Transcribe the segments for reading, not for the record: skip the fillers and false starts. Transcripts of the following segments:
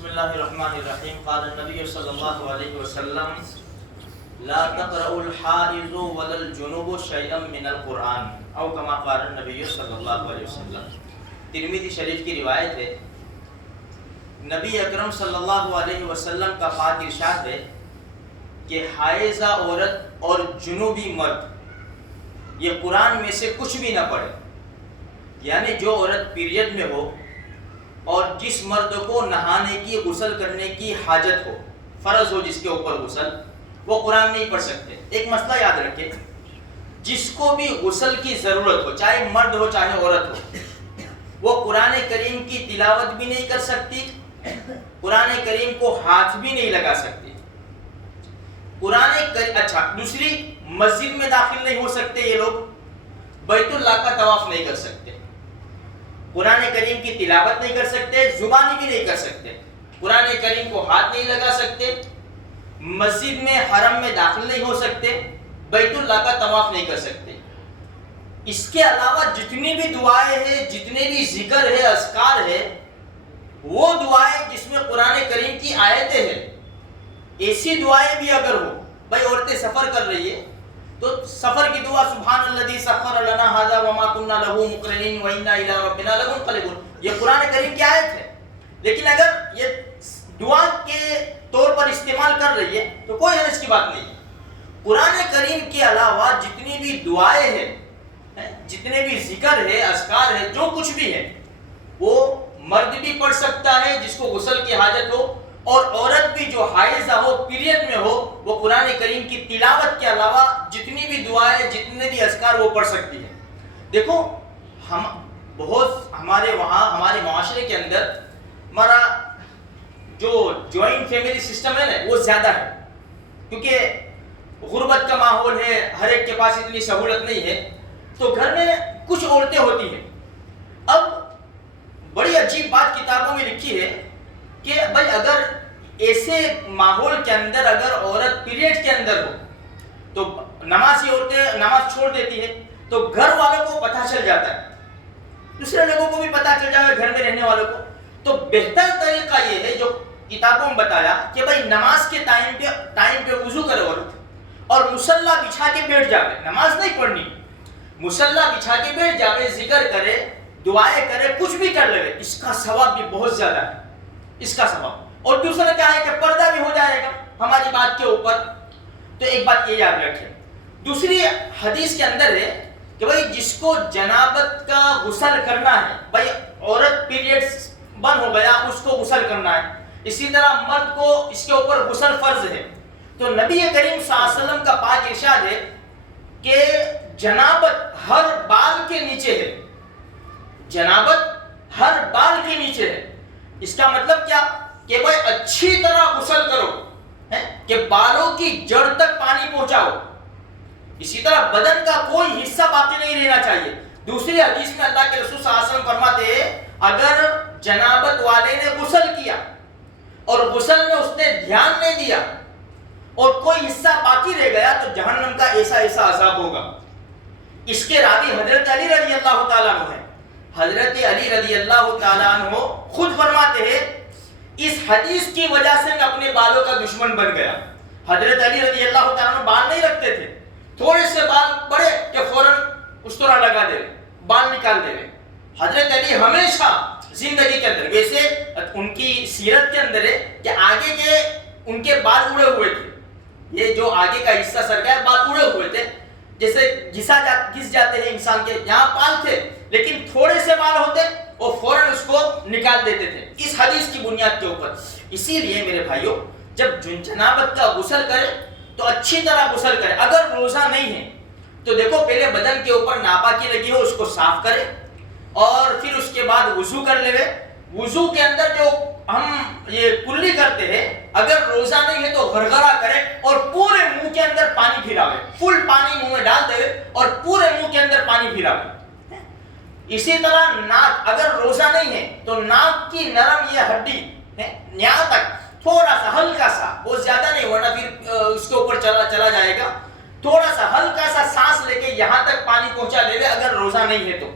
بسم اللہ الرحمن الرحیم. قال النبی صلی اللہ علیہ وسلم لا تقرأ الحائض ولا الجنوب شیئا من القرآن او کما قال النبی صلی اللہ علیہ وسلم. ترمذی شریف کی روایت ہے. نبی اکرم صلی اللہ علیہ وسلم کا پاک ارشاد ہے کہ حائضہ عورت اور جنوبی مرد یہ قرآن میں سے کچھ بھی نہ پڑھے. یعنی جو عورت پیریڈ میں ہو اور جس مرد کو نہانے کی غسل کرنے کی حاجت ہو، فرض ہو جس کے اوپر غسل، وہ قرآن نہیں پڑھ سکتے. ایک مسئلہ یاد رکھیں، جس کو بھی غسل کی ضرورت ہو، چاہے مرد ہو چاہے عورت ہو، وہ قرآن کریم کی تلاوت بھی نہیں کر سکتی، قرآن کریم کو ہاتھ بھی نہیں لگا سکتی. اچھا، دوسری، مسجد میں داخل نہیں ہو سکتے یہ لوگ، بیت اللہ کا طواف نہیں کر سکتے، قرآن کریم کی تلاوت نہیں کر سکتے، زبانی بھی نہیں کر سکتے، قرآن کریم کو ہاتھ نہیں لگا سکتے، مسجد میں حرم میں داخل نہیں ہو سکتے، بیت اللہ کا طواف نہیں کر سکتے. اس کے علاوہ جتنی بھی دعائیں ہیں، جتنے بھی ذکر ہے، اذکار ہے، وہ دعائیں جس میں قرآن کریم کی آیتیں ہیں، ایسی دعائیں بھی اگر ہو، بھائی عورتیں سفر کر رہی ہے تو سفر کی دعا سبحان الذی سخر لنا ھذا وما كنا له مقرنین وانا الی ربنا لمنقلبون، یہ قرآن کریم کی آیت ہے. لیکن اگر یہ دعا کے طور پر استعمال کر رہی ہے تو کوئی حرج کی بات نہیں ہے. قرآن کریم کے علاوہ جتنی بھی دعائیں ہیں، جتنے بھی ذکر ہے، اذکار ہے، جو کچھ بھی ہے، وہ مرد بھی پڑھ سکتا ہے جس کو غسل کی حاجت ہو، اور عورت بھی جو حائضہ ہو، پیریڈ میں ہو، وہ قرآن کریم کی تلاوت کے علاوہ جتنی بھی دعائیں، جتنے بھی اذکار وہ پڑھ سکتی ہے. دیکھو، ہمارے وہاں، ہمارے معاشرے کے اندر ہمارا جو جوائنٹ فیملی سسٹم ہے نا، وہ زیادہ ہے، کیونکہ غربت کا ماحول ہے، ہر ایک کے پاس اتنی سہولت نہیں ہے، تو گھر میں کچھ عورتیں ہوتی ہیں. اب بڑی عجیب بات کتابوں میں لکھی ہے کہ بھائی اگر ایسے ماحول کے اندر اگر عورت پیریڈ کے اندر ہو تو نمازی عورتیں نماز چھوڑ دیتی ہے تو گھر والوں کو پتہ چل جاتا ہے، دوسرے لوگوں کو بھی پتہ چل جائے، گھر میں رہنے والوں کو. تو بہتر طریقہ یہ ہے جو کتابوں میں بتایا کہ بھائی نماز کے ٹائم پہ وضو کرے عورت اور مصلی بچھا کے بیٹھ جاوے. نماز نہیں پڑھنی، مصلی بچھا کے بیٹھ جاوے، ذکر کرے، دعائیں کرے، کچھ بھی کر لے، اس کا ثواب بھی بہت زیادہ ہے، اس کا ثواب. اور دوسرا کیا ہے کہ پردہ بھی ہو جائے گا ہماری بات کے اوپر. تو ایک بات یہ یاد رکھیں. دوسری حدیث کے اندر ہے کہ بھائی جس کو جنابت کا غسل کرنا ہے، بھائی عورت پیریڈز بند ہو گیا، اس کو غسل کرنا ہے، اسی طرح مرد کو اس کے اوپر غسل فرض ہے. تو نبی کریم صلی اللہ علیہ وسلم کا پاک ارشاد ہے کہ جنابت ہر بال کے نیچے ہے، جنابت ہر بال کے نیچے ہے. اس کا مطلب کیا کہ بھائی اچھی طرح غسل کرو کہ بالوں کی جڑ تک پانی پہنچاؤ. اسی طرح بدن کا کوئی حصہ باقی نہیں رہنا چاہیے. دوسری حدیث میں اللہ کے رسول صلی اللہ علیہ وسلم فرماتے ہیں اگر جنابت والے نے غسل کیا اور غسل میں اس نے دھیان نہیں دیا اور کوئی حصہ باقی رہ گیا تو جہنم کا ایسا ایسا عذاب ہوگا. اس کے راوی حضرت علی رضی اللہ تعالیٰ عنہ ہے. حضرت علی رضی اللہ تعالیٰ عنہ خود فرماتے ہیں اس حدیث کی وجہ سے میں اپنے بالوں کا دشمن بن گیا. حضرت علی رضی اللہ تعالیٰ عنہ بال نہیں رکھتے تھے، تھوڑے سے بال بڑے کہ فوراً اس طرح لگا دے، بال نکال دے. حضرت علی ہمیشہ زندگی کے اندر، ویسے ان کی سیرت کے اندر ہے کہ آگے کے ان کے بال اڑے ہوئے تھے، یہ جو آگے کا حصہ سر کا بال اڑے ہوئے تھے، جیسے گھس جاتے ہیں انسان کے، یہاں بال تھے لیکن تھوڑے سے بال ہوتے وہ فوراً اس کو نکال دیتے تھے اس حدیث کی بنیاد کے اوپر. اسی لیے میرے بھائیوں، جب جنابت کا غسل کرے تو اچھی طرح غسل کرے. اگر روزہ نہیں ہے تو دیکھو پہلے بدن کے اوپر ناپاکی لگی ہو اس کو صاف کرے اور پھر اس کے بعد وضو کر لے. وضو کے اندر جو ہم یہ کلی کرتے ہیں، اگر روزہ نہیں ہے تو غرغرہ کرے اور پورے منہ کے اندر پانی پھراوے، فل پانی منہ میں ڈال دے اور پورے منہ کے اندر پانی پھراوے. اسی طرح ناک، اگر روزہ نہیں ہے تو ناک کی نرم یہ ہڈی یہاں تک تھوڑا سا ہلکا سا، بہت زیادہ نہیں ورنہ پھر اس کے اوپر چلا جائے گا، تھوڑا سا ہلکا سا سانس لے کے یہاں تک پانی پہنچا لے اگر روزہ نہیں ہے تو.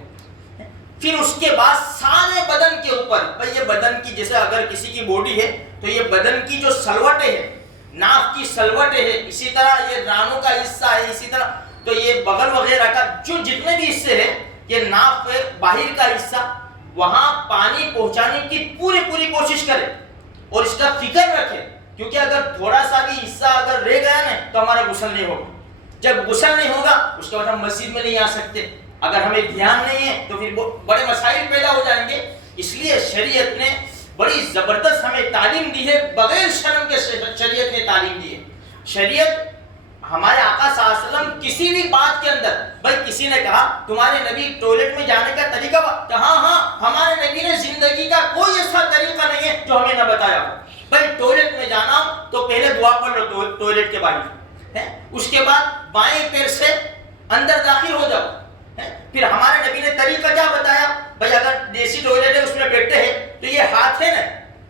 پھر اس کے بعد سارے بدن کے اوپر، بھائی یہ بدن کی جیسے اگر کسی کی باڈی ہے تو یہ بدن کی جو سلوٹیں ہیں، ناف کی سلوٹیں ہیں، اسی طرح یہ رانوں کا حصہ ہے، اسی طرح تو یہ بغل وغیرہ کا جو جتنے بھی حصے ہیں، یہ ناف کے باہر کا حصہ، وہاں پانی پہنچانے کی پوری کوشش کرے اور اس کا فکر رکھے، کیونکہ اگر تھوڑا سا بھی حصہ اگر رہ گیا نا تو ہمارا غسل نہیں ہوگا. جب غسل نہیں ہوگا اس کے بعد ہم مسجد میں نہیں آ سکتے. اگر ہمیں دھیان نہیں ہے تو پھر بڑے مسائل پیدا ہو جائیں گے. اس لیے شریعت نے بڑی زبردست ہمیں تعلیم دی ہے، بغیر شرم کے شریعت نے تعلیم دی ہے. شریعت ہمارے آقا صلی اللہ علیہ وسلم کسی بھی بات کے اندر، بھائی کسی نے کہا تمہارے نبی ٹوائلٹ میں جانے کا طریقہ ہاں ہمارے نبی نے زندگی کا کوئی ایسا طریقہ نہیں ہے جو ہمیں نہ بتایا ہو. بھائی ٹوائلٹ میں جانا تو پہلے دعا پڑھ لو ٹوائلٹ کے باہر، اس کے بعد بائیں پیر سے اندر داخل ہو جاؤ. پھر ہمارے نبی نے طریقہ کیا بتایا؟ بھائی اگر دیسی ٹوائلٹ ہے اس میں بیٹھتے ہیں تو یہ ہاتھ ہے نا،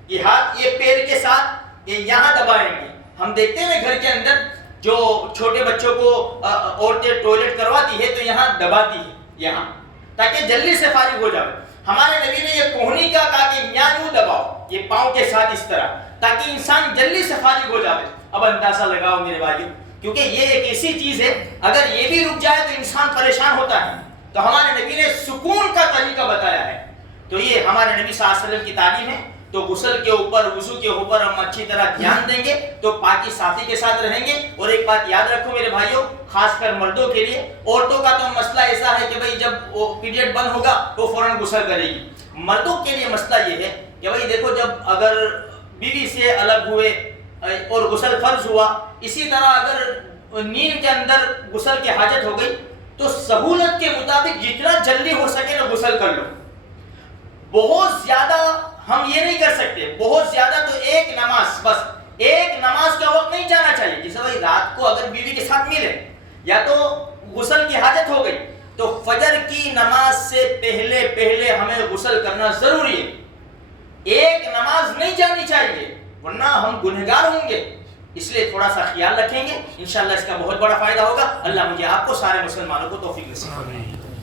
یہ ہاتھ یہ پیر کے ساتھ یہ یہاں دبائیں گے. ہم دیکھتے ہیں نا گھر کے اندر جو چھوٹے بچوں کو عورتیں ٹوائلٹ کرواتی ہے تو یہاں دباتی ہے یہاں، تاکہ جلدی سے فارغ ہو جائے. ہمارے نبی نے یہ کوہنی کا کہا کہ یہاں یوں دباؤ، یہ پاؤں کے ساتھ اس طرح، تاکہ انسان جلدی سے فارغ ہو جائے. اب اندازہ لگاؤ میرے بھائیو، کیونکہ یہ ایک ایسی چیز ہے اگر یہ بھی رک جائے تو انسان پریشان ہوتا ہے. تو ہمارے نبی نے سکون کا طریقہ بتایا ہے. تو یہ ہمارے نبی صلی اللہ علیہ وسلم کی تعلیم ہے. تو غسل کے اوپر، وضو کے اوپر ہم اچھی طرح دھیان دیں گے تو پاکی صافی کے ساتھ رہیں گے. اور ایک بات یاد رکھو میرے بھائیوں، خاص کر مردوں کے لیے، عورتوں کا تو مسئلہ ایسا ہے کہ بھائی جب وہ پیریڈ بند ہوگا تو فوراً غسل کرے گی. مردوں کے لیے مسئلہ یہ ہے کہ بھائی دیکھو، جب اگر بیوی سے الگ ہوئے اور غسل فرض ہوا، اسی طرح اگر نیند کے اندر غسل کی حاجت ہو گئی تو سہولت کے مطابق جتنا جلدی ہو سکے نا غسل کر لو. بہت زیادہ ہم یہ نہیں کر سکتے، بہت زیادہ تو ایک نماز، بس ایک نماز کا وقت نہیں جانا چاہیے. جیسے بھائی رات کو اگر بیوی کے ساتھ ملے یا تو غسل کی حاجت ہو گئی تو فجر کی نماز سے پہلے ہمیں غسل کرنا ضروری ہے. ایک نماز نہیں جانی چاہیے ورنہ ہم گنہگار ہوں گے. اس لیے تھوڑا سا خیال رکھیں گے، انشاءاللہ اس کا بہت بڑا فائدہ ہوگا. اللہ مجھے آپ کو سارے مسلمانوں کو توفیق نصیب فرمائے.